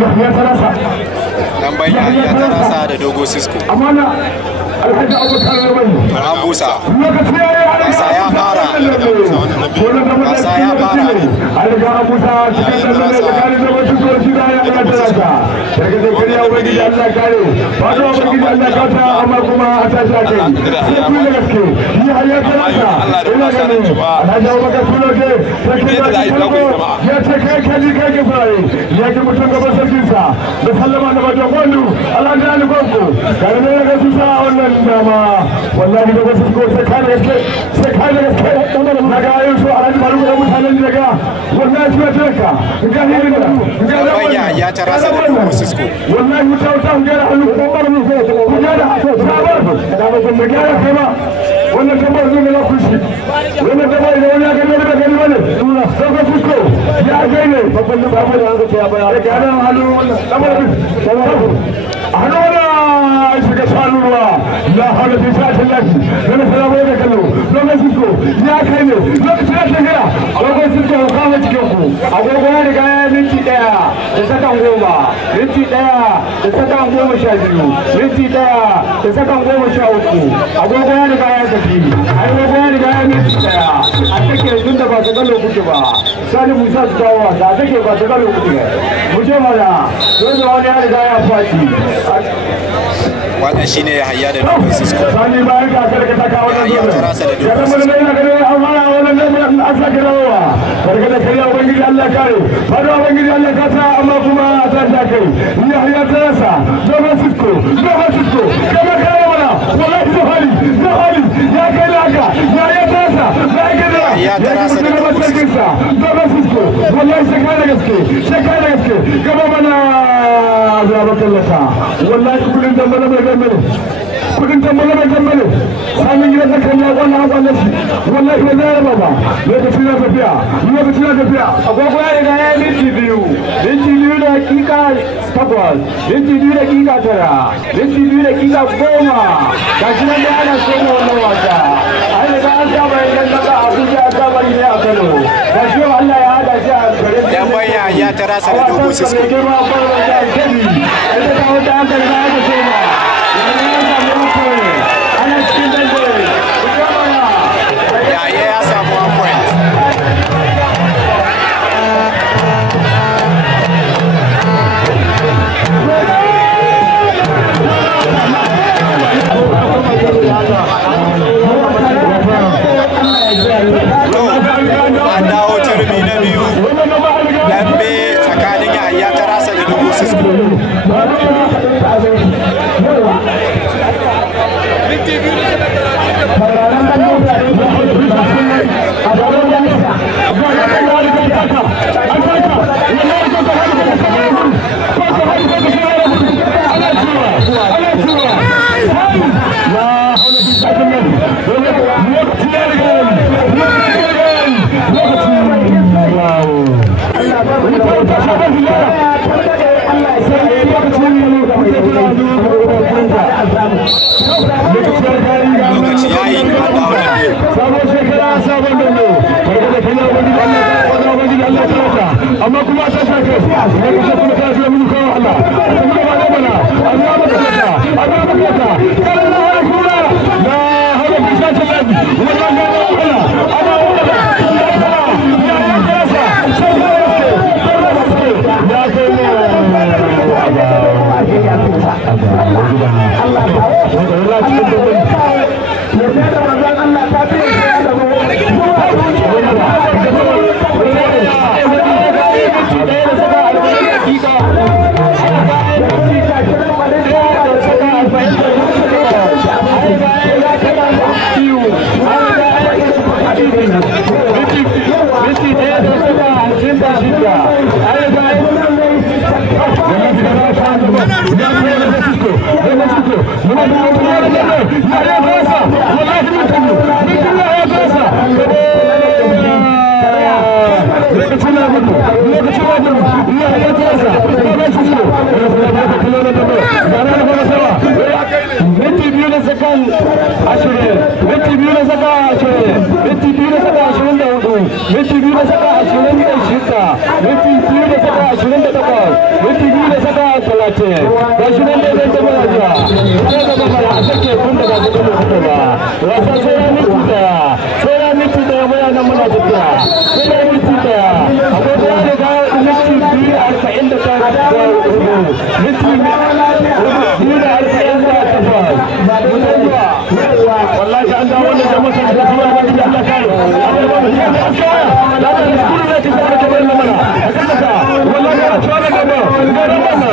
dan bayan ya tarasa da dogo Cisco Alhaji Abubakar Rabani an busa wasa ya fara wasa ya fara Alhaji Abusa cikin da tsakanin da wasu koci da ya ga tarasa daga da kariya ubangiji Allah kare wato ubangiji Allah kata amma kuma a tashi ake sai kun da gaske ni har ya tarasa ina ganin Alhaji Abubakar Suloke ya ce kai ke fare ya ki mutum gaban sarkin sa da sallama da bajan wallu Alhaji Ali Gonko kare ne ga su sa wannan dama wallahi da wasu ko sai kai gaske na ga ayyukan su Alhaji Faruku da mutanen daga wallahi su ta ka ga hirin da banya ya tarasa da dogo Cisco wallahi mutauta mu ga hannu ko bar mu sai mu ga da sabar da ba mu ga kai ba wannan kamar zuwa na kushi wannan kamar da wani ga da gani wani dogo Cisco ya ga ne babban da ba mu da haka ya bayar ga da hannu wannan kamar hannu da shiga sanuwa la hawla fi sa'ati llahi dan salamu da kallo dogo Cisco ya kai ne lokacin da shiga dogo Cisco ka hawo cikin ku agogo ya riga ya minti daya da sakan goma minti daya da sakan 12 minti daya da sakan 13 agogo ya riga ya tafi agogo ya riga ya minti daya a take tun da ba ta kallo kuke ba sani musa su dawo wasa take ba ta kallo kuke mu je mana don wani ya riga ya fashi wannan shine ya hayya da dogo Cisco sani bayan ka karka ta kawo da ya tarasa da dogo Cisco yana gare amana wannan ne an sake rawa karka da kariya ubangiji Allah kare fado ubangiji Allah ka ta amma kuma a ta kai ni hayya tarasa dogo Cisco kama kare mana wallahi zuhali ya kai laka ya tarasa ya tarasa da dogo Cisco wallahi sai kai da gaske gaba mana azaba kallaka wallahi kudin da mana mai gambare sanin gida zakan ya wannan shi wallahi ba zai raba ba lokacin na tafiya agogo ya riga ya minti biyu da dakika 8 minti 2 da dakika 9 minti 2 da dakika 10 gashi nan da ana so wannan wasa ai da an saba yin daga Abuja an saba ne a Kano gashi Allah ya hada shi a garin dan bayan ya tarasa da dogo Cisco ya samu 1 point an dawo turmi na biyu dambe tsakanin ya tarasa da dogo Cisco lokaci ya yi an dawo da biyu amma kuma ta sake ne kuma kuma ta ce mun kawo Allah kuma ba da bana Allah ba ta Allah ba ta kana na hada kula na hada bisa ta lafi wannan ga Allah ana wannan ya sa sai ya kai ne Allah ba Allah cikin ne da manzon Allah ta ce ya da Minti biyu da saka 20 da 26, minti biyu da saka 28, minti biyu da wallahi an dawo wannan jama'a da kuma ga da Allah kai Allah ba mu ya kaya da da kuma da kuma da mana wallahi ya tsara gaba